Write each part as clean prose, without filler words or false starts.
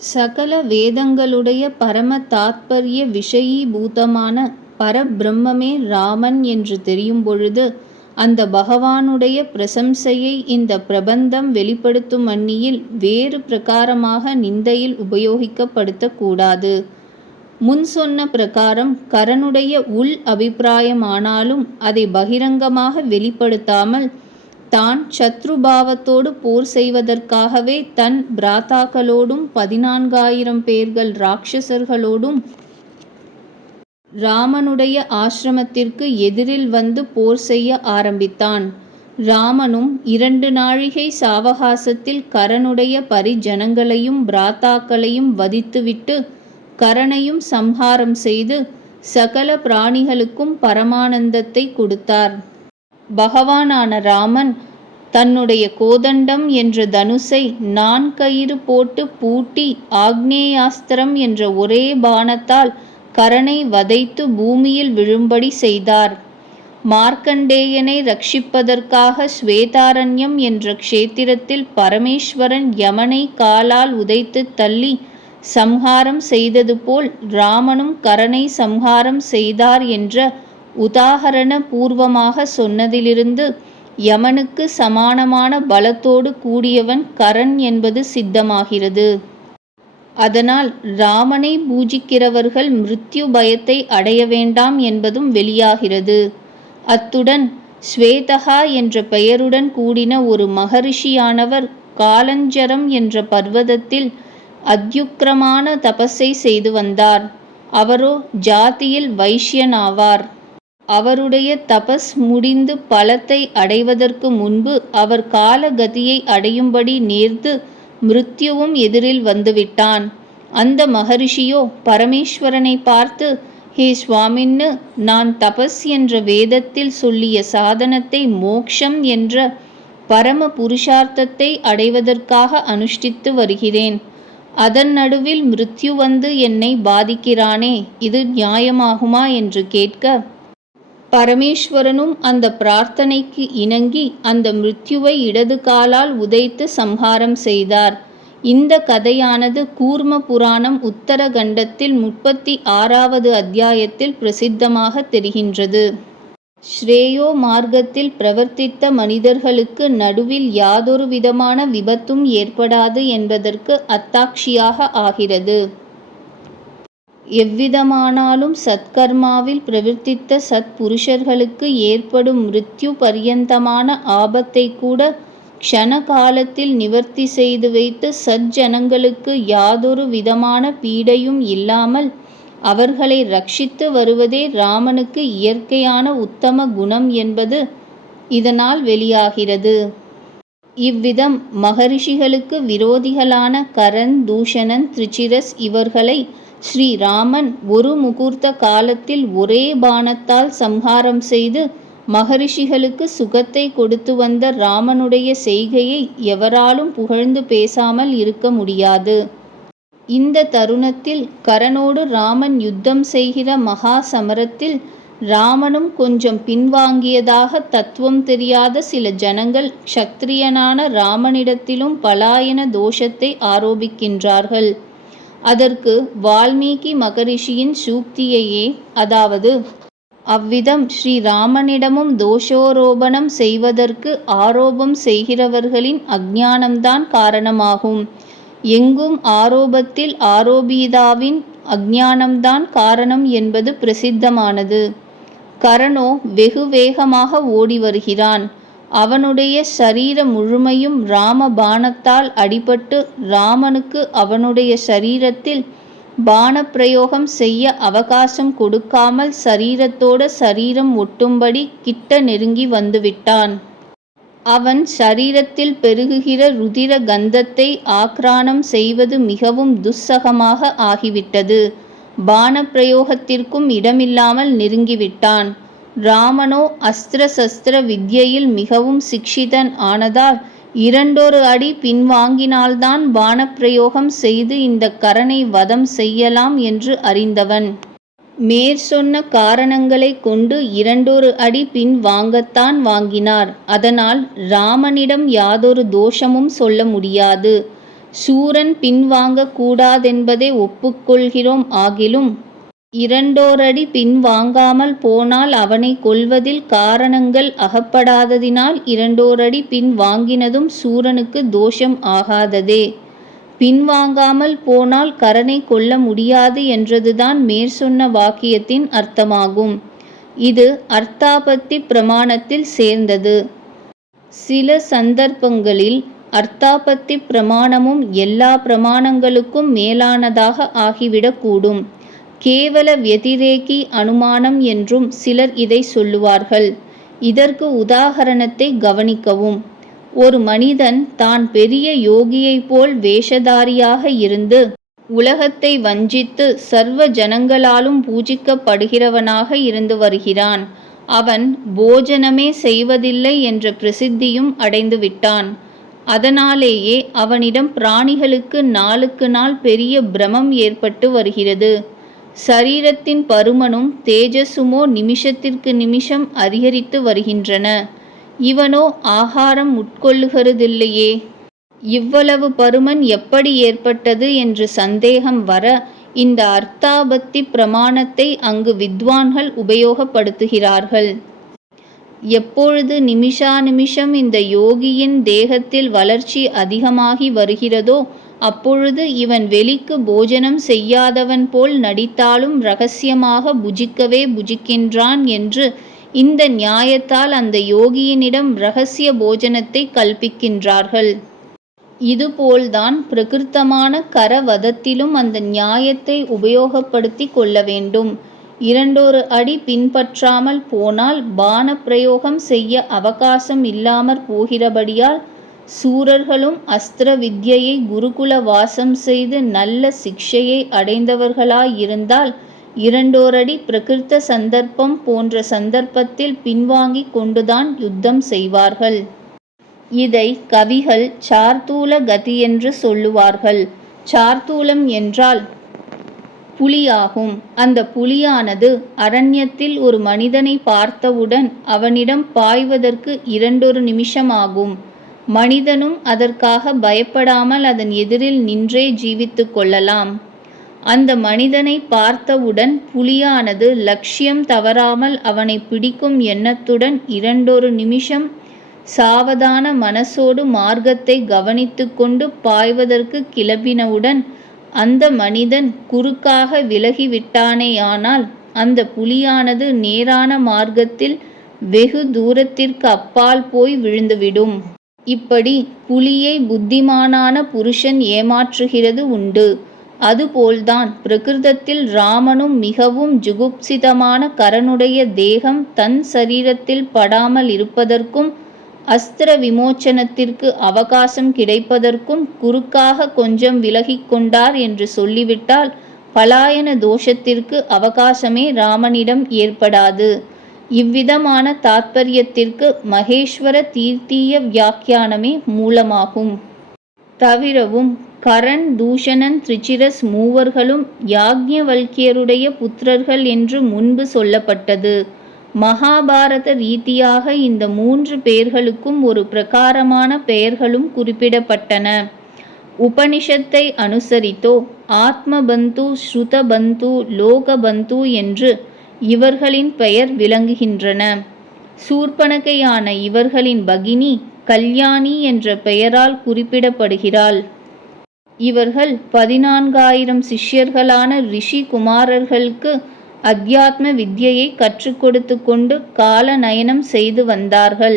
சகல வேதங்களுடைய பரம தாத்பரிய விஷயீபூதமான பரபிரம்மே ராமன் என்று தெரியும் பொழுது, அந்த பகவானுடைய பிரசம்சையை இந்த பிரபந்தம் வெளிப்படுத்தும் அந்நியில் வேறு பிரகாரமாக நிந்தையில் உபயோகிக்கப்படுத்தக்கூடாது. முன் சொன்ன பிரகாரம் கரனுடைய உள் அபிப்பிராயமானாலும் அதை பகிரங்கமாக வெளிப்படுத்தாமல், தான் சத்ருபாவத்தோடு போர் செய்வதற்காகவே தன் பிராத்தாக்களோடும் 14,000 பேர்கள் ராட்சசர்களோடும் ராமனுடைய ஆசிரமத்திற்கு எதிரில் வந்து போர் செய்ய ஆரம்பித்தான். ராமனும் 2 நாழிகை சாவகாசத்தில் கரனுடைய பரிஜனங்களையும் பிராத்தாக்களையும் வதித்துவிட்டு கரனையும் சம்ஹாரம் செய்து சகல பிராணிகளுக்கும் பரமானந்தத்தை கொடுத்தார். பகவானான ராமன் தன்னுடைய கோதண்டம் என்ற தனுசை 4 கயிறு போட்டு பூட்டி ஆக்னேயாஸ்திரம் என்ற ஒரே பாணத்தால் கரனை வதைத்து பூமியில் விழும்படி செய்தார். மார்க்கண்டேயனை ரட்சிப்பதற்காக ஸ்வேதாரண்யம் என்ற க்ஷேத்திரத்தில் பரமேஸ்வரன் யமனை காலால் உதைத்து தள்ளி சம்ஹாரம் செய்தது போல் ராமனும் கரனை சம்ஹாரம் செய்தார் என்ற உதாகரண பூர்வமாக சொன்னதிலிருந்து யமனுக்கு சமானமான பலத்தோடு கூடியவன் கரன் என்பது சித்தமாகிறது. அதனால் ராமனை பூஜிக்கிறவர்கள் மிருத்யு பயத்தை அடைய வேண்டாம் என்பதும் வெளியாகிறது. அத்துடன் ஸ்வேதகா என்ற பெயருடன் கூடின ஒரு மகரிஷியானவர் காலஞ்சரம் என்ற பர்வதத்தில் அத்யுக்கிரமான தபஸை செய்து வந்தார். அவரோ ஜாதியில் வைஷ்யனாவார். அவருடைய தபஸ் முடிந்து பலத்தை அடைவதற்கு முன்பு அவர் காலகதியை அடையும்படி நேர்ந்து மிருத்யுவும் எதிரில் வந்துவிட்டான். அந்த மகரிஷியோ பரமேஸ்வரனை பார்த்து, ஹே சுவாமின்னு, நான் தபஸ் என்ற வேதத்தில் சொல்லிய சாதனத்தை மோக்ஷம் என்ற பரம புருஷார்த்தத்தை அடைவதற்காக அனுஷ்டித்து வருகிறேன். அதன் நடுவில் மிருத்யு வந்து என்னை பாதிக்கிறானே, இது நியாயமாகுமா என்று கேட்க, பரமேஸ்வரனும் அந்த பிரார்த்தனைக்கு இணங்கி அந்த மிருத்யுவை இடது காலால் உதைத்து சம்ஹாரம் செய்தார். இந்த கதையானது கூர்ம புராணம் உத்தரகண்டத்தில் 36வது அத்தியாயத்தில் பிரசித்தமாக தெரிகின்றது. ஸ்ரேயோ மார்க்கத்தில் பிரவர்த்தித்த மனிதர்களுக்கு நடுவில் யாதொரு விதமான விபத்தும் ஏற்படாது என்பதற்கு அத்தாட்சியாக ஆகிறது. எவ்விதமானாலும் சத்கர்மாவில் பிரவர்த்தித்த சத் புருஷர்களுக்கு ஏற்படும் மிருத்யு பர்யந்தமான ஆபத்தை கூட க்ஷண காலத்தில் நிவர்த்தி செய்து வைத்து சஜ்ஜனங்களுக்கு யாதொரு விதமான பீடையும் இல்லாமல் அவர்களை ரட்சித்து வருவதே ராமனுக்கு இயற்கையான உத்தம குணம் என்பது இதனால் வெளியாகிறது. இவ்விதம் மகரிஷிகளுக்கு விரோதிகளான கரன், தூஷணன், திரிச்சிரஸ் இவர்களை ஸ்ரீராமன் ஒரு முகூர்த்த காலத்தில் ஒரே பாணத்தால் சம்ஹாரம் செய்து மகரிஷிகளுக்கு சுகத்தை கொடுத்து வந்த ராமனுடைய செய்கையை எவராலும் புகழ்ந்து பேசாமல் இருக்க முடியாது. இந்த தருணத்தில் கரனோடு ராமன் யுத்தம் செய்கிற மகா சமரத்தில் ராமனும் கொஞ்சம் பின்வாங்கியதாக தத்துவம் தெரியாத சில ஜனங்கள் க்ஷத்ரியனான ராமனிடத்திலும் பலாயன தோஷத்தை ஆரோபிக்கின்றார்கள். அதற்கு வால்மீகி மகரிஷியின் சூக்தியையே, அதாவது அவ்விதம் ஸ்ரீராமனிடமும் தோஷாரோபணம் செய்வதற்கு ஆரோபம் செய்கிறவர்களின் அஞ்ஞானம்தான் காரணமாகும். எங்கும் ஆரோபத்தில் ஆரோபிதாவின் அஞ்ஞானம்தான் காரணம் என்பது பிரசித்தமானது. கரனோ வெகு வேகமாக ஓடி வருகிறான். அவனுடைய சரீர முழுமையும் ராம பாணத்தால் அடிபட்டு ராமனுக்கு அவனுடைய சரீரத்தில் பாணப்பிரயோகம் செய்ய அவகாசம் கொடுக்காமல் சரீரத்தோட சரீரம் ஒட்டும்படி கிட்ட நெருங்கி வந்துவிட்டான். அவன் சரீரத்தில் பெருகுகிற ருதிர கந்தத்தை ஆக்ரானம் செய்வது மிகவும் துஸ்ஸகமாக ஆகிவிட்டது. பாணப்பிரயோகத்திற்கும் இடமில்லாமல் நெருங்கிவிட்டான். ராமனோ அஸ்திர சஸ்திர வித்யையில் மிகவும் சிக்ஷிதன் ஆனதால் 2 அடி பின்வாங்கினால்தான் பாணப்பிரயோகம் செய்து இந்த கரனை வதம் செய்யலாம் என்று அறிந்தவன். மேற்சொன்ன காரணங்களை கொண்டு 2 அடி பின் வாங்கத்தான் வாங்கினார். அதனால் ராமனிடம் யாதொரு தோஷமும் சொல்ல முடியாது. சூரன் பின்வாங்கக் கூடாதென்பதை ஒப்புக்கொள்கிறோம். ஆகிலும் இரண்டோரடி பின்வாங்காமல் போனால் அவனை கொல்வதில் காரணங்கள் அகப்படாததினால் இரண்டோரடி பின்வாங்கினதும் சூரனுக்கு தோஷம் ஆகாததே. பின்வாங்காமல் போனால் கரனை கொல்ல முடியாது என்றதுதான் மேற்சொன்ன வாக்கியத்தின் அர்த்தமாகும். இது அர்த்தாபத்தி பிரமாணத்தில் சேர்ந்தது. சில சந்தர்ப்பங்களில் அர்த்தாபத்தி பிரமாணமும் எல்லா பிரமாணங்களுக்கும் மேலானதாக ஆகிவிடக்கூடும். கேவல வதிரேகி அனுமானம் என்றும் சிலர் இதை சொல்லுவார்கள். இதற்கு உதாகரணத்தை கவனிக்கவும். ஒரு மனிதன் தான் பெரிய யோகியைப் போல் வேஷதாரியாக இருந்து உலகத்தை வஞ்சித்து சர்வ ஜனங்களாலும் பூஜிக்கப்படுகிறவனாக இருந்து வருகிறான். அவன் போஜனமே செய்வதில்லை என்ற பிரசித்தியும் அடைந்து விட்டான். அதனாலேயே அவனிடம் பிராணிகளுக்கு நாளுக்கு நாள் பெரிய பிரமம் ஏற்பட்டு வருகிறது. சரீரத்தின் பருமனும் தேஜசுமோ நிமிஷத்திற்கு நிமிஷம் அதிகரித்து வருகின்றன. இவனோ ஆகாரம் உட்கொள்ளுகிறதில்லையே. இவ்வளவு பருமன் எப்படி ஏற்பட்டது என்று சந்தேகம் வர இந்த அர்த்தாபத்தி பிரமாணத்தை அங்கு வித்வான்கள் உபயோகப்படுத்துகிறார்கள். எப்பொழுது நிமிஷாநிமிஷம் இந்த யோகியின் தேகத்தில் வளர்ச்சி அதிகமாகி வருகிறதோ அப்பொழுது இவன் வெளிக்கு போஜனம் செய்யாதவன் போல் நடித்தாலும் இரகசியமாக புஜிக்கவே புஜிக்கின்றான் என்று இந்த நியாயத்தால் அந்த யோகியினிடம் இரகசிய போஜனத்தை கல்பிக்கின்றார்கள். இதுபோல்தான் பிரகிருத்தமான கரவதத்திலும் அந்த நியாயத்தை உபயோகப்படுத்தி கொள்ள வேண்டும். இரண்டொரு அடி பின்பற்றாமல் போனால் பான பிரயோகம் செய்ய அவகாசம் இல்லாமற் போகிறபடியால் சூரர்களும் அஸ்திர வித்யையை குருகுல வாசம் செய்து நல்ல சிக்ஷையை அடைந்தவர்களாயிருந்தால் இரண்டோரடி பிரகிருத்த சந்தர்ப்பம் போன்ற சந்தர்ப்பத்தில் பின்வாங்கி கொண்டுதான் யுத்தம் செய்வார்கள். இதை கவிகள் சார்தூல கதியென்று சொல்லுவார்கள். சார்தூலம் என்றால் புலியாகும். அந்த புலியானது அரண்யத்தில் ஒரு மனிதனை பார்த்தவுடன் அவனிடம் பாய்வதற்கு 2 நிமிஷமாகும். மனிதனும் அதற்காக பயப்படாமல் அதன் எதிரில் நின்றே ஜீவித்து கொள்ளலாம். அந்த மனிதனை பார்த்தவுடன் புலியானது லட்சியம் தவறாமல் அவனை பிடிக்கும் எண்ணத்துடன் 2 நிமிஷம் சாவதான மனசோடு மார்க்கத்தை கவனித்து கொண்டு பாய்வதற்கு கிளம்பினவுடன் அந்த மனிதன் குறுக்காக விலகிவிட்டானேயானால் அந்த புலியானது நேரான மார்க்கத்தில் வெகு தூரத்திற்கு அப்பால் போய் விழுந்துவிடும். இப்படி புலியை புத்திமானான புருஷன் ஏமாற்றுகிறது உண்டு. அதுபோல்தான் பிரகிருதத்தில் ராமனும் மிகவும் ஜுகுப்சிதமான கரனுடைய தேகம் தன் சரீரத்தில் படாமல் இருப்பதற்கும் அஸ்திர விமோச்சனத்திற்கு அவகாசம் கிடைப்பதற்கும் குறுக்காக கொஞ்சம் விலகிக் கொண்டார் என்று சொல்லிவிட்டால் பலாயன தோஷத்திற்கு அவகாசமே ராமனிடம் ஏற்படாது. இவ்விதமான தாத்பரியத்திற்கு மகேஸ்வர தீர்த்தீய வியாக்கியானமே மூலமாகும். தவிரவும் கரண், தூஷணன், திரிச்சிரஸ் மூவர்களும் யாக்ஞவல்கியருடைய புத்திரர்கள் என்று முன்பு சொல்லப்பட்டது. மகாபாரத ரீதியாக இந்த 3 பேர்களுக்கும் ஒரு பிரகாரமான பெயர்களும் குறிப்பிடப்பட்டன. உபனிஷத்தை அனுசரித்தோ ஆத்மபந்து, ஸ்ருதபந்து, லோகபந்து என்று இவர்களின் பெயர் விளங்குகின்றன. சூர்பனகையான இவர்களின் பகினி கல்யாணி என்ற பெயரால் குறிப்பிடப்படுகிறாள். இவர்கள் 14,000 சிஷ்யர்களான ரிஷி குமாரர்களுக்கு அத்தியாத்ம வித்யையை கற்றுக் கொடுத்து கொண்டு கால நயனம் செய்து வந்தார்கள்.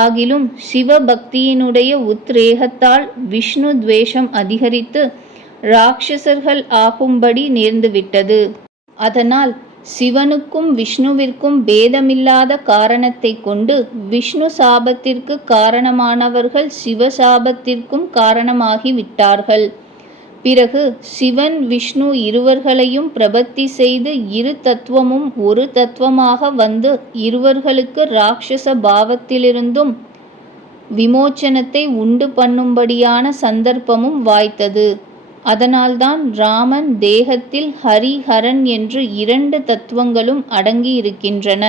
ஆகிலும் சிவபக்தியினுடைய உத்ரேகத்தால் விஷ்ணு துவேஷம் அதிகரித்து ராட்சசர்கள் ஆகும்படி நேர்ந்துவிட்டது. அதனால் சிவனுக்கும் விஷ்ணுவிற்கும் பேதமில்லாத காரணத்தை கொண்டு விஷ்ணு சாபத்திற்கு காரணமானவர்கள் சிவசாபத்திற்கும் காரணமாகிவிட்டார்கள். பிறகு சிவன் விஷ்ணு இருவர்களையும் பிரபத்தி செய்து இரு தத்துவமும் ஒரு தத்துவமாக வந்து இருவர்களுக்கு ராட்சச பாவத்திலிருந்தும் விமோச்சனத்தை உண்டு பண்ணும்படியான சந்தர்ப்பமும் வாய்த்தது. அதனால்தான் ராமன் தேகத்தில் ஹரி ஹரன் என்று 2 தத்துவங்களும் அடங்கி இருக்கின்றன.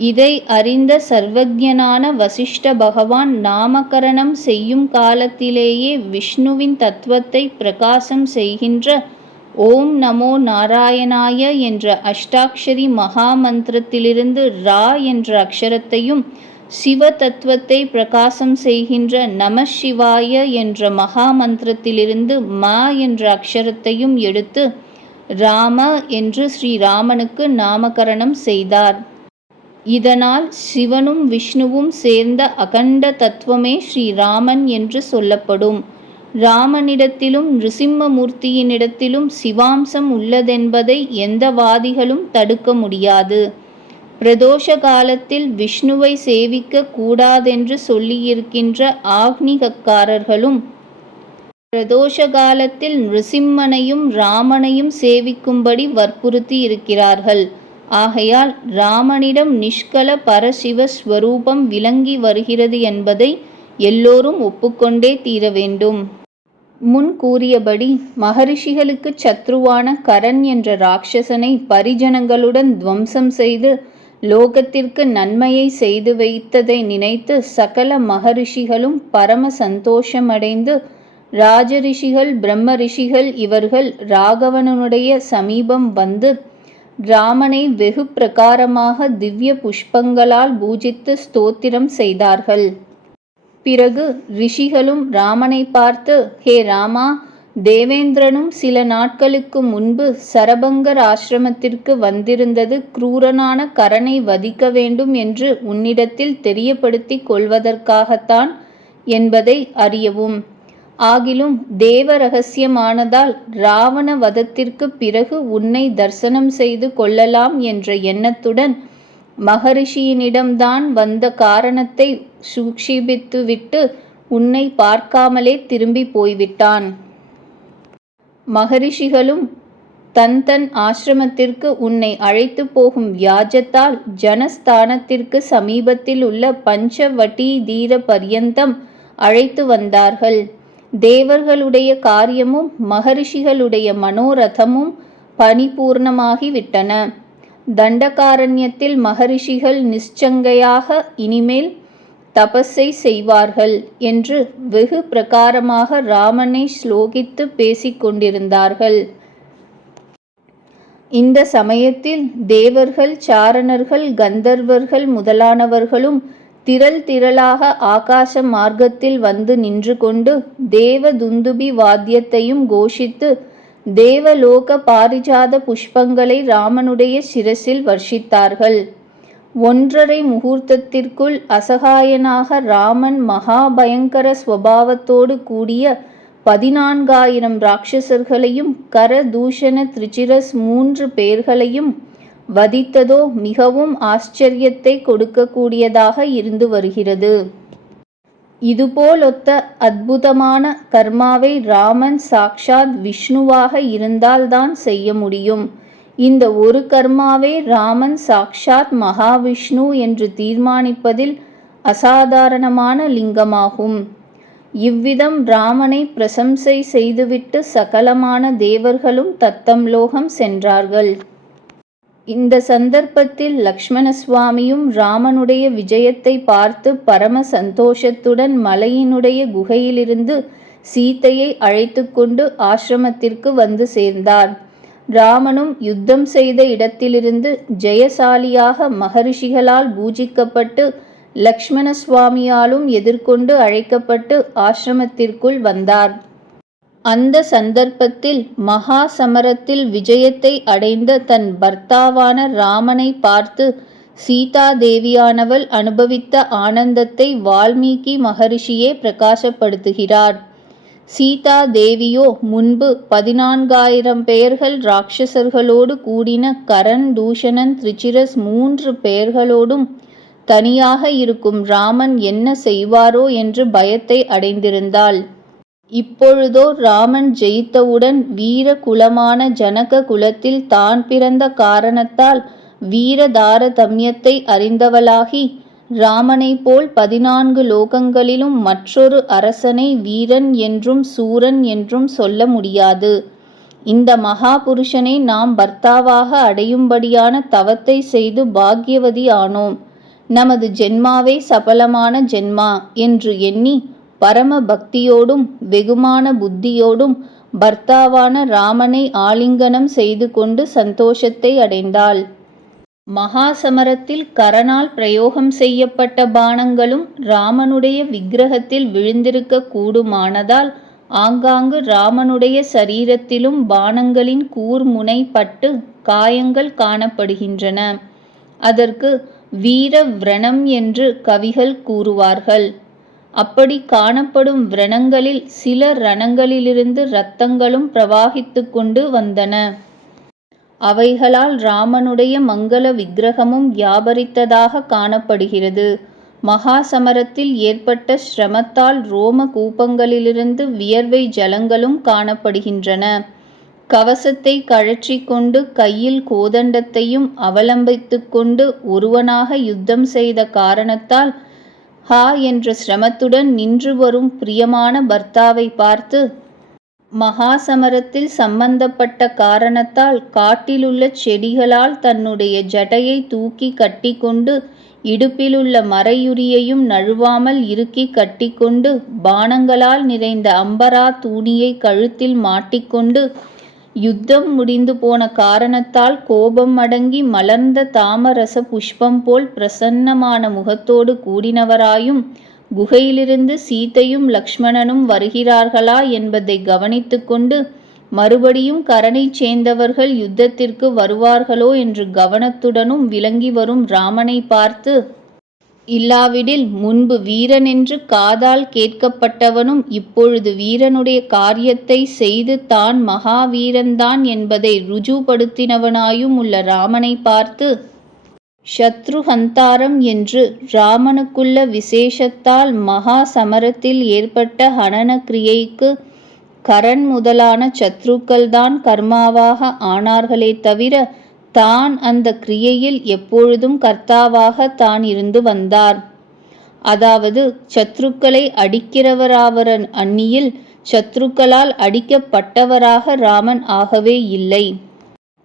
இதை அறிந்த சர்வஜனான வசிஷ்ட பகவான் நாமகரணம் செய்யும் காலத்திலேயே விஷ்ணுவின் தத்துவத்தை பிரகாசம் செய்கின்ற ஓம் நமோ நாராயணாய என்ற அஷ்டாக்ஷரி மகா மந்திரத்திலிருந்து ரா என்ற அக்ஷரத்தையும், சிவ தத்துவத்தை பிரகாசம் செய்கின்ற நம சிவாய என்ற மகா மந்திரத்திலிருந்து ம என்ற அக்ஷரத்தையும் எடுத்து ராம என்று ஸ்ரீராமனுக்கு நாமகரணம் செய்தார். இதனால் சிவனும் விஷ்ணுவும் சேர்ந்த அகண்ட தத்துவமே ஸ்ரீராமன் என்று சொல்லப்படும். ராமனிடத்திலும் நிருசிம்மமூர்த்தியினிடத்திலும் சிவாம்சம் உள்ளதென்பதை எந்த வாதிகளும் தடுக்க முடியாது. பிரதோஷ காலத்தில் விஷ்ணுவை சேவிக்க கூடாதென்று சொல்லியிருக்கின்ற ஆக்னிகக்காரர்களும் பிரதோஷ காலத்தில் நிருசிம்மனையும் ராமனையும் சேவிக்கும்படி வற்புறுத்தி இருக்கிறார்கள். ஆகையால் ராமனிடம் நிஷ்கல பரசிவ ஸ்வரூபம் விளங்கி வருகிறது என்பதை எல்லோரும் ஒப்புக்கொண்டே தீர வேண்டும். முன் கூறியபடி மகரிஷிகளுக்கு சத்ருவான கரன் என்ற ராட்சசனை பரிஜனங்களுடன் துவம்சம் செய்து லோகத்திற்கு நன்மையை செய்து வைத்ததை நினைத்து சகல மகரிஷிகளும் பரம சந்தோஷமடைந்து ராஜரிஷிகள் பிரம்ம ரிஷிகள் இவர்கள் ராகவனுடைய சமீபம் வந்து ராமனை வெகு பிரகாரமாக திவ்ய புஷ்பங்களால் பூஜித்து ஸ்தோத்திரம் செய்தார்கள். பிறகு ரிஷிகளும் ராமனை பார்த்து, ஹே ராமா, தேவேந்திரனும் சில நாட்களுக்கு முன்பு சரபங்கர் ஆசிரமத்திற்கு வந்திருந்தது கிரூரனான கரனை வதிக்க வேண்டும் என்று உன்னிடத்தில் தெரியப்படுத்திக் கொள்வதற்காகத்தான் என்பதை அறியவும். ஆகிலும் தேவ ரகசியமானதால் ராவண வதத்திற்கு பிறகு உன்னை தரிசனம் செய்து கொள்ளலாம் என்ற எண்ணத்துடன் மகரிஷியினிடம்தான் வந்த காரணத்தை சூக்ஷிபித்துவிட்டு உன்னை பார்க்காமலே திரும்பி போய்விட்டான். மகரிஷிகளும் தன் ஆசிரமத்திற்கு உன்னை அழைத்து போகும் வியாஜத்தால் ஜனஸ்தானத்திற்கு சமீபத்தில் உள்ள பஞ்சவட்டி தீர பர்யந்தம் அழைத்து வந்தார்கள். தேவர்களுடைய காரியமும் மகரிஷிகளுடைய மனோரதமும் பரிபூர்ணமாகிவிட்டன. தண்டகாரண்யத்தில் மகரிஷிகள் நிச்சங்கையாக இனிமேல் தபஸை செய்வார்கள் என்று வெகு பிரகாரமாக ராமனை ஸ்லோகித்து பேசிக்கொண்டிருந்தார்கள். இந்த சமயத்தில் தேவர்கள், சாரணர்கள், கந்தர்வர்கள் முதலானவர்களும் திரளாக ஆகாச மார்க்கத்தில் வந்து நின்று கொண்டு தேவ துந்துபி வாத்தியத்தையும் கோஷித்து தேவலோக பாரிஜாத புஷ்பங்களை ராமனுடைய சிரசில் வர்ஷித்தார்கள். 1.5 முகூர்த்தத்திற்குள் அசகாயனாக ராமன் மகாபயங்கர ஸ்வபாவத்தோடு கூடிய 14,000 ராட்சசர்களையும் கரதூஷண திரிச்சிரஸ் 3 பேர்களையும் வதித்ததோ மிகவும் ஆச்சரியத்தை கொடுக்கக்கூடியதாக இருந்து வருகிறது. இதுபோலொத்த அற்புதமான கர்மாவை ராமன் சாக்ஷாத் விஷ்ணுவாக இருந்தால்தான் செய்ய முடியும். இந்த ஒரு கர்மாவே ராமன் சாக்ஷாத் மகாவிஷ்ணு என்று தீர்மானிப்பதில் அசாதாரணமான லிங்கமாகும். இவ்விதம் ராமனை பிரசம்சை செய்துவிட்டு சகலமான தேவர்களும் தத்தம் லோகம் சென்றார்கள். இந்த சந்தர்ப்பத்தில் லக்ஷ்மண சுவாமியும் ராமனுடைய விஜயத்தை பார்த்து பரம சந்தோஷத்துடன் மலையினுடைய குகையிலிருந்து சீதையை அழைத்து கொண்டு ஆசிரமத்திற்கு வந்து சேர்ந்தார். ராமனும் யுத்தம் செய்த இடத்திலிருந்து ஜெயசாலியாக மகரிஷிகளால் பூஜிக்கப்பட்டு லக்ஷ்மண சுவாமியாலும் எதிர்கொண்டு அழைக்கப்பட்டு ஆசிரமத்திற்குள் வந்தார். அந்த சந்தர்ப்பத்தில் மகா சமரத்தில் விஜயத்தை அடைந்த தன் பர்த்தாவான ராமனை பார்த்து சீதா தேவியானவள் அனுபவித்த ஆனந்தத்தை வால்மீகி மகரிஷியே பிரகாசப்படுத்துகிறார். சீதா தேவியோ முன்பு 14,000 பேர்கள் ராட்சசர்களோடு கூடின கரன், தூஷணன், திரிச்சிரஸ் 3 பேர்களோடும் தனியாக இருக்கும் ராமன் என்ன செய்வாரோ என்று பயத்தை அடைந்திருந்தாள். இப்பொழுதோ ராமன் ஜெயித்தவுடன் வீர குலமான ஜனக குலத்தில் தான் பிறந்த காரணத்தால் வீர தாரதம்யத்தை அறிந்தவளாகி ராமனை போல் 14 லோகங்களிலும் மற்றொரு அரசனை வீரன் என்றும் சூரன் என்றும் சொல்ல முடியாது. இந்த மகா புருஷனை நாம் பர்த்தாவாக அடையும்படியான தவத்தை செய்து பாக்யவதி ஆனோம். நமது ஜென்மாவே சபலமான ஜென்மா என்று எண்ணி பரம பக்தியோடும் வெகுமான புத்தியோடும் பர்த்தாவான ராமனை ஆலிங்கனம் செய்து கொண்டு சந்தோஷத்தை அடைந்தாள். மகாசமரத்தில் கரனால் பிரயோகம் செய்யப்பட்ட பாணங்களும் ராமனுடைய விக்கிரகத்தில் விழுந்திருக்க கூடுமானதால் ஆங்காங்கு ராமனுடைய சரீரத்திலும் பாணங்களின் கூர்முனை பட்டு காயங்கள் காணப்படுகின்றன. அதற்கு வீர விரணம் என்று கவிகள் கூறுவார்கள். அப்படி காணப்படும் விரணங்களில் சில ரணங்களிலிருந்து இரத்தங்களும் பிரவாகித்து கொண்டு வந்தன. அவைகளால் ராமனுடைய மங்கள விக்கிரகமும் வியாபரித்ததாக காணப்படுகிறது. மகாசமரத்தில் ஏற்பட்ட சிரமத்தால் ரோம கூப்பங்களிலிருந்து வியர்வை ஜலங்களும் காணப்படுகின்றன. கவசத்தை கழற்றி கொண்டு கையில் கோதண்டத்தையும் அவலம்பித்து கொண்டு ஒருவனாக யுத்தம் செய்த காரணத்தால் ஹா என்ற சிரமத்துடன் நின்று வரும் பிரியமான பர்த்தாவை பார்த்து, மகாசமரத்தில் சம்பந்தப்பட்ட காரணத்தால் காட்டிலுள்ள செடிகளால் தன்னுடைய ஜடையை தூக்கி கட்டி கொண்டு இடுப்பிலுள்ள மறையுரியையும் நழுவாமல் இறுக்கி கட்டிக்கொண்டு பாணங்களால் நிறைந்த அம்பரா தூணியை கழுத்தில் மாட்டிக்கொண்டு யுத்தம் முடிந்து போன காரணத்தால் கோபம் அடங்கி மலர்ந்த தாமரச புஷ்பம் போல் பிரசன்னமான முகத்தோடு கூடினவராயும் குகையிலிருந்து சீதையும் லக்ஷ்மணனும் வருகிறார்களா என்பதை கவனித்து கொண்டு மறுபடியும் கரனை சேர்ந்தவர்கள் யுத்தத்திற்கு வருவார்களோ என்று கவனத்துடனும் விளங்கி வரும் ராமனை பார்த்து, இல்லாவிடில் முன்பு வீரனென்று காதால் கேட்கப்பட்டவனும் இப்பொழுது வீரனுடைய காரியத்தை செய்து தான் மகாவீரன்தான் என்பதை ருஜுபடுத்தினவனாயும் உள்ள ராமனை பார்த்து, சத்ருஹந்தாரம் என்று ராமனுக்குள்ள விசேஷத்தால் மகா சமரத்தில் ஏற்பட்ட ஹனன கிரியைக்கு கரண் முதலான சத்ருக்கள்தான் கர்மாவாக ஆனார்களே தவிர தான் அந்த கிரியையில் எப்பொழுதும் கர்த்தாவாக தான் இருந்து வந்தார். அதாவது சத்ருக்களை அடிக்கிறவராவர் அந்நியில் சத்ருக்களால் அடிக்கப்பட்டவராக ராமன் ஆகவே இல்லை.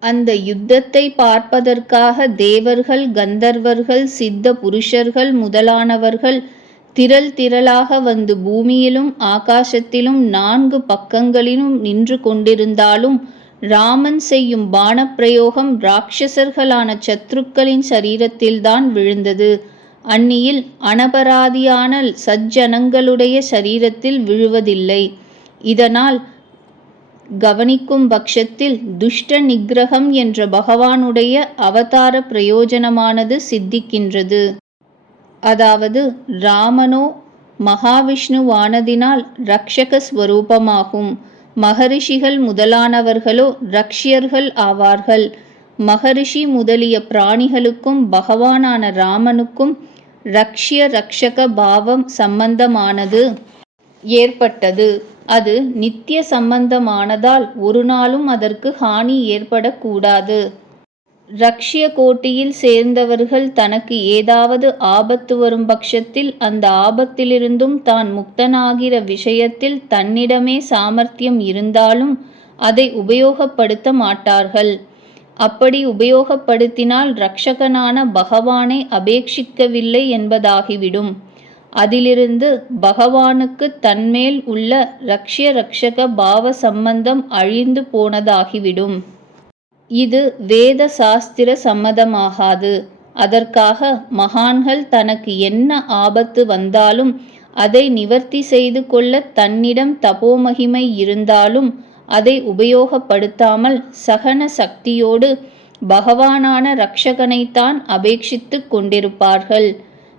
அந்த யுத்தத்தை பார்ப்பதற்காக தேவர்கள், கந்தர்வர்கள், சித்த புருஷர்கள் முதலானவர்கள் திரள் திரளாக வந்து பூமியிலும் ஆகாசத்திலும் 4 பக்கங்களிலும் நின்று கொண்டிருந்தாலும் ராமன் செய்யும் பாணப்பிரயோகம் ராட்சசர்களான சத்ருக்களின் சரீரத்தில்தான் விழுந்தது. அந்நியில் அனபராதியான சஜ்ஜனங்களுடைய சரீரத்தில் விழுவதில்லை. இதனால் கவனிக்கும் பட்சத்தில் துஷ்ட நிகிரகம் என்ற பகவானுடைய அவதார பிரயோஜனமானது சித்திக்கின்றது. அதாவது ராமனோ மகாவிஷ்ணுவானதினால் ரக்ஷக ஸ்வரூபமாகும். மகரிஷிகள் முதலானவர்களோ ரக்ஷியர்கள் ஆவார்கள். மகரிஷி முதலிய பிராணிகளுக்கும் பகவானான ராமனுக்கும் ரக்ஷிய ரக்ஷக பாவம் சம்பந்தமானது ஏற்பட்டது. அது நித்திய சம்பந்தமானதால் ஒரு நாளும் அதற்கு ஹானி ஏற்படக்கூடாது. ரக்ஷிய கோட்டியில் சேர்ந்தவர்கள் தனக்கு ஏதாவது ஆபத்து வரும் பட்சத்தில் அந்த ஆபத்திலிருந்தும் தான் முக்தனாகிற விஷயத்தில் தன்னிடமே சாமர்த்தியம் இருந்தாலும் அதை உபயோகப்படுத்த மாட்டார்கள். அப்படி உபயோகப்படுத்தினால் ரக்ஷகனான பகவானை அபேட்சிக்கவில்லை என்பதாகிவிடும். அதிலிருந்து பகவானுக்கு தன்மேல் உள்ள ரக்ஷிய ரக்ஷக பாவ சம்பந்தம் அழிந்து போனதாகிவிடும். இது வேத சாஸ்திர சம்மதமாகாது. அதற்காக மகான்கள் தனக்கு என்ன ஆபத்து வந்தாலும் அதை நிவர்த்தி செய்து கொள்ள தன்னிடம் தபோமகிமை இருந்தாலும் அதை உபயோகப்படுத்தாமல் சகன சக்தியோடு பகவானான ரக்ஷகனைத்தான் அபேட்சித்து கொண்டிருப்பார்கள்.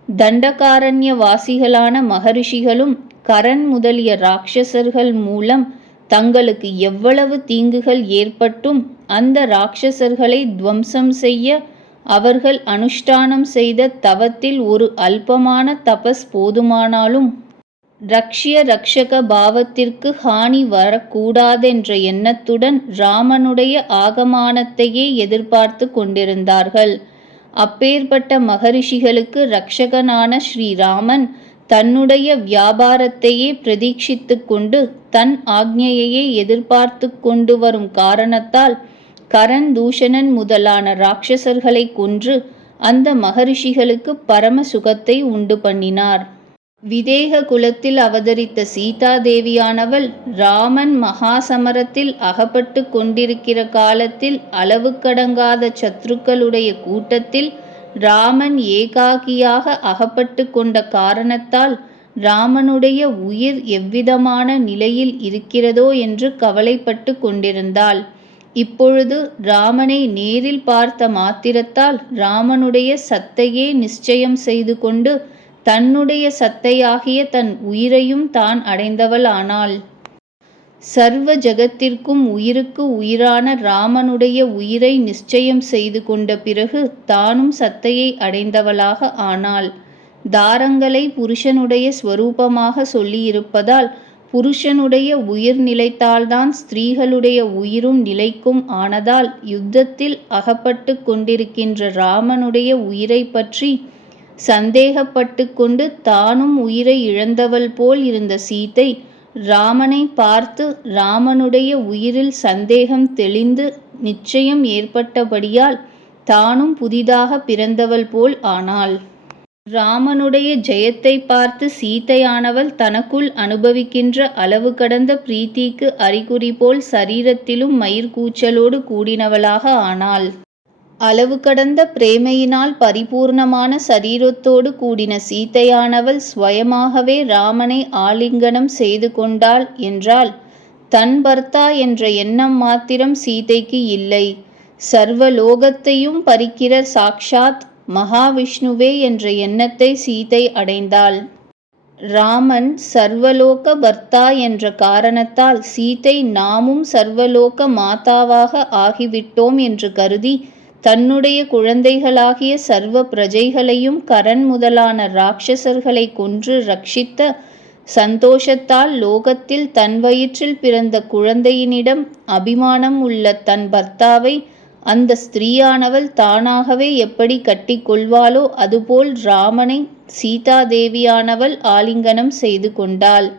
தண்டகாரண்ய வாசிகளான மகரிஷிகளும் கரண் முதலிய ராட்சசர்கள் மூலம் தங்களுக்கு எவ்வளவு தீங்குகள் ஏற்பட்டும் அந்த ராட்சசர்களை துவம்சம் செய்ய அவர்கள் அனுஷ்டானம் செய்த தவத்தில் ஒரு அல்பமான தபஸ் போதுமானாலும் ரக்ஷிய ரக்ஷக பாவத்திற்கு ஹானி வரக்கூடாதென்ற எண்ணத்துடன் ராமனுடைய ஆகமானத்தையே எதிர்பார்த்து கொண்டிருந்தார்கள். அப்பேற்பட்ட மகரிஷிகளுக்கு ரக்ஷகனான ஸ்ரீராமன் தன்னுடைய வியாபாரத்தையே பிரதீட்சித்து கொண்டு தன் ஆக்ஞையையே எதிர்பார்த்து கொண்டு வரும் காரணத்தால் கரண் தூஷணன் முதலான ராட்சசர்களை கொன்று அந்த மகரிஷிகளுக்கு பரம சுகத்தை உண்டு பண்ணினார். விதேக குலத்தில் அவதரித்த சீதாதேவியானவள் ராமன் மகாசமரத்தில் அகப்பட்டு கொண்டிருக்கிற காலத்தில் அளவுக்கடங்காத சத்ருக்களுடைய கூட்டத்தில் ராமன் ஏகாகியாக அகப்பட்டு கொண்ட காரணத்தால் ராமனுடைய உயிர் எவ்விதமான நிலையில் இருக்கிறதோ என்று கவலைப்பட்டு கொண்டிருந்தாள். இப்பொழுது ராமனை நேரில் பார்த்த மாத்திரத்தால் ராமனுடைய சத்தையே நிச்சயம் செய்து கொண்டு தன்னுடைய சத்தையாகிய தன் உயிரையும் தான் அடைந்தவள் ஆனாள். சர்வ ஜகத்திற்கும் உயிருக்கு உயிரான ராமனுடைய உயிரை நிச்சயம் செய்து கொண்ட பிறகு தானும் சத்தையை அடைந்தவளாக ஆனாள். தாரங்களை புருஷனுடைய ஸ்வரூபமாக சொல்லியிருப்பதால் புருஷனுடைய உயிர் நிலைத்தால்தான் ஸ்திரீகளுடைய உயிரும் நிலைக்கும் ஆனதால் யுத்தத்தில் அகப்பட்டு கொண்டிருக்கின்ற ராமனுடைய உயிரை பற்றி சந்தேகப்பட்டு கொண்டு தானும் உயிரை இழந்தவள் போல் இருந்த சீதை ராமனை பார்த்து ராமனுடைய உயிரில் சந்தேகம் தெளிந்து நிச்சயம் ஏற்பட்டபடியால் தானும் புதிதாக பிறந்தவள் போல் ஆனாள். ராமனுடைய ஜெயத்தை பார்த்து சீதையானவள் தனக்குள் அனுபவிக்கின்ற அளவு கடந்த பிரீத்திக்கு அறிகுறி போல் சரீரத்திலும் மயிர்கூச்சலோடு கூடினவளாக ஆனாள். அளவு கடந்த பிரேமையினால் பரிபூர்ணமான சரீரத்தோடு கூடின சீதையானவள் ஸ்வயமாகவே ராமனை ஆலிங்கனம் செய்து கொண்டாள் என்றால் தன் பர்த்தா என்ற எண்ணம் மாத்திரம் சீதைக்கு இல்லை. சர்வலோகத்தையும் பறிக்கிற சாக்ஷாத் மகாவிஷ்ணுவே என்ற எண்ணத்தை சீதை அடைந்தாள். ராமன் சர்வலோக பர்த்தா என்ற காரணத்தால் சீதை நாமும் சர்வலோக மாதாவாக ஆகிவிட்டோம் என்று கருதி தன்னுடைய குழந்தைகளாகிய சர்வ பிரஜைகளையும் கரன் முதலான ராட்சசர்களை கொன்று ரட்சித்த சந்தோஷத்தால் லோகத்தில் தன் வயிற்றில் பிறந்த குழந்தையினிடம் அபிமானம் உள்ள தன் பர்த்தாவை அந்த ஸ்திரீயானவள் தானாகவே எப்படி கட்டிக்கொள்வாளோ அதுபோல் ராமனை சீதாதேவியானவள் ஆலிங்கனம் செய்து கொண்டாள்.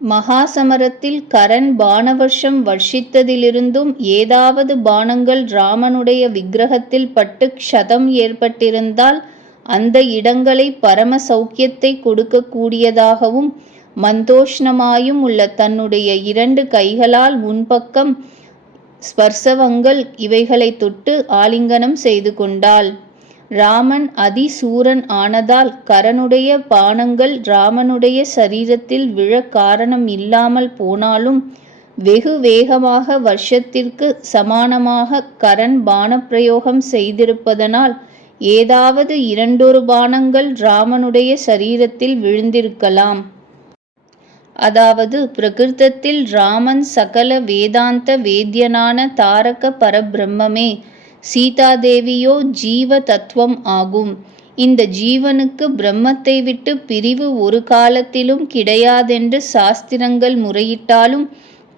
மகாசமரத்தில் கரன் பானவர்ஷம் வர்ஷித்ததிலிருந்தும் ஏதாவது பானங்கள் ராமனுடைய விக்கிரகத்தில் பட்டு க்ஷதம் ஏற்பட்டிருந்தால் அந்த இடங்களை பரம சௌக்கியத்தை கொடுக்கக்கூடியதாகவும் மந்தோஷ்ணமாயும் உள்ள தன்னுடைய 2 கைகளால் முன்பக்கம் ஸ்பர்சவங்கள் இவைகளை தொட்டு ஆலிங்கனம் செய்து கொண்டாள். ராமன் அதிசூரன் ஆனதால் கரனுடைய பானங்கள் ராமனுடைய சரீரத்தில் விழ காரணம் இல்லாமல் போனாலும் வெகு வேகமாக வருஷத்திற்கு சமானமாக கரன் பானப்பிரயோகம் செய்திருப்பதனால் ஏதாவது 2 பானங்கள் ராமனுடைய சரீரத்தில் விழுந்திருக்கலாம். அதாவது பிரகிருதத்தில் ராமன் சகல வேதாந்த வேத்யனான தாரக பரபிரம்மே, சீதாதேவியோ ஜீவ தத்துவம் ஆகும். இந்த ஜீவனுக்கு பிரம்மத்தை விட்டு பிரிவு ஒரு காலத்திலும் கிடையாதென்று சாஸ்திரங்கள் முறையிட்டாலும்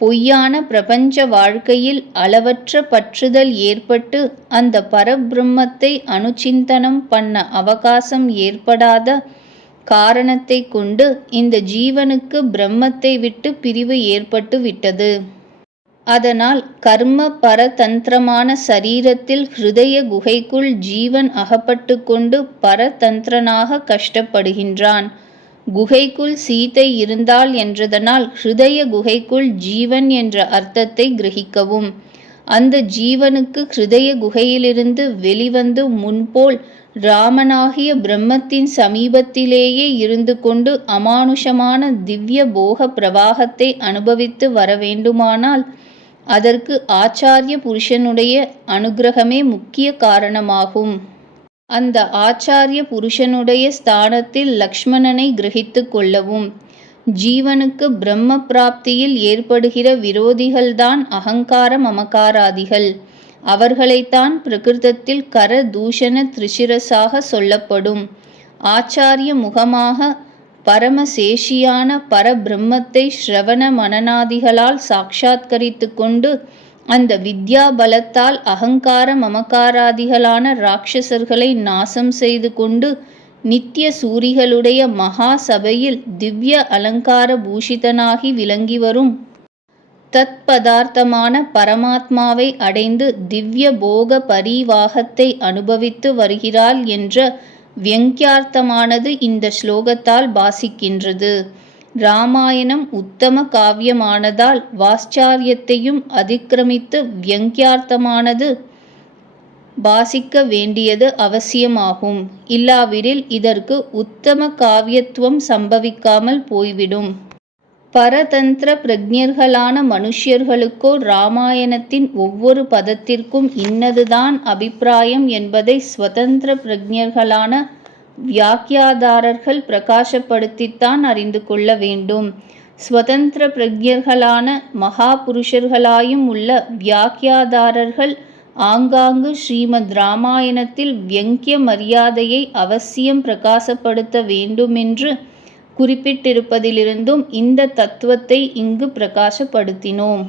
பொய்யான பிரபஞ்ச வாழ்க்கையில் அளவற்ற பற்றுதல் ஏற்பட்டு அந்த பரபிரம்மத்தை அனுச்சிந்தனம் பண்ண அவகாசம் ஏற்படாத காரணத்தை கொண்டு இந்த ஜீவனுக்கு பிரம்மத்தை விட்டு பிரிவு ஏற்பட்டு விட்டது. அதனால் கர்ம பரதந்திரமான சரீரத்தில் ஹிருதய குகைக்குள் ஜீவன் அகப்பட்டு கொண்டு பரதந்திரனாக கஷ்டப்படுகின்றான். குகைக்குள் சீதை இருந்தாள் என்றதனால் ஹிருதய குகைக்குள் ஜீவன் என்ற அர்த்தத்தை கிரகிக்கவும். அந்த ஜீவனுக்கு ஹிருதய குகையிலிருந்து வெளிவந்து முன்போல் ராமனாகிய பிரம்மத்தின் சமீபத்திலேயே இருந்து கொண்டு அமானுஷமான திவ்ய போக பிரவாகத்தை அனுபவித்து வர வேண்டுமானால் அதற்கு ஆச்சாரிய புருஷனுடைய அனுகிரகமே முக்கிய காரணமாகும். அந்த ஆச்சாரிய புருஷனுடைய ஸ்தானத்தில் லக்ஷ்மணனை கிரகித்து கொள்ளவும். ஜீவனுக்கு பிரம்ம பிராப்தியில் ஏற்படுகிற விரோதிகள்தான் அகங்கார மமகாராதிகள். அவர்களைத்தான் பிரகிருதத்தில் கர தூஷண திரிசிரசாக சொல்லப்படும். ஆச்சாரிய முகமாக பரமசேஷியான பரபிரம்மத்தை ஸ்ரவண மனநாதிகளால் சாட்சாத்கரித்து கொண்டு அந்த வித்யா பலத்தால் அகங்கார மமகாராதிகளான ராட்சசர்களை நாசம் செய்து கொண்டு நித்திய சூரிகளுடைய மகா சபையில் திவ்ய அலங்கார பூஷிதனாகி விளங்கி வரும் தத் பதார்த்தமான பரமாத்மாவை அடைந்து திவ்ய போக பரிவாகத்தை அனுபவித்து வருகிறாள் என்ற வியங்கியார்த்தமானது இந்த ஸ்லோகத்தால் பாசிக்கின்றது. இராமாயணம் உத்தம காவியமானதால் வாச்சாரியத்தையும் அதிக்கிரமித்து வியங்கியார்த்தமானது பாசிக்க வேண்டியது அவசியமாகும். இல்லாவிடில் இதற்கு உத்தம காவியத்துவம் சம்பவிக்காமல் போய்விடும். பரதந்திர பிரஜ்ஞர்களான மனுஷ்யர்களுக்கோ இராமாயணத்தின் ஒவ்வொரு பதத்திற்கும் இன்னதுதான் அபிப்பிராயம் என்பதை ஸ்வதந்திர பிரஜ்ஞர்களான வியாக்கியாதாரர்கள் பிரகாசப்படுத்தித்தான் அறிந்து கொள்ள வேண்டும். ஸ்வதந்திர பிரஜ்ஞர்களான மகா புருஷர்களாயும் உள்ள வியாக்கியாதாரர்கள் ஆங்காங்கு ஸ்ரீமத் இராமாயணத்தில் வியங்கிய மரியாதையை அவசியம் பிரகாசப்படுத்த வேண்டுமென்று குறிப்பிட்டிருப்பதிலிருந்தும் இந்த தத்துவத்தை இங்கு பிரகாசப்படுத்தினோம்.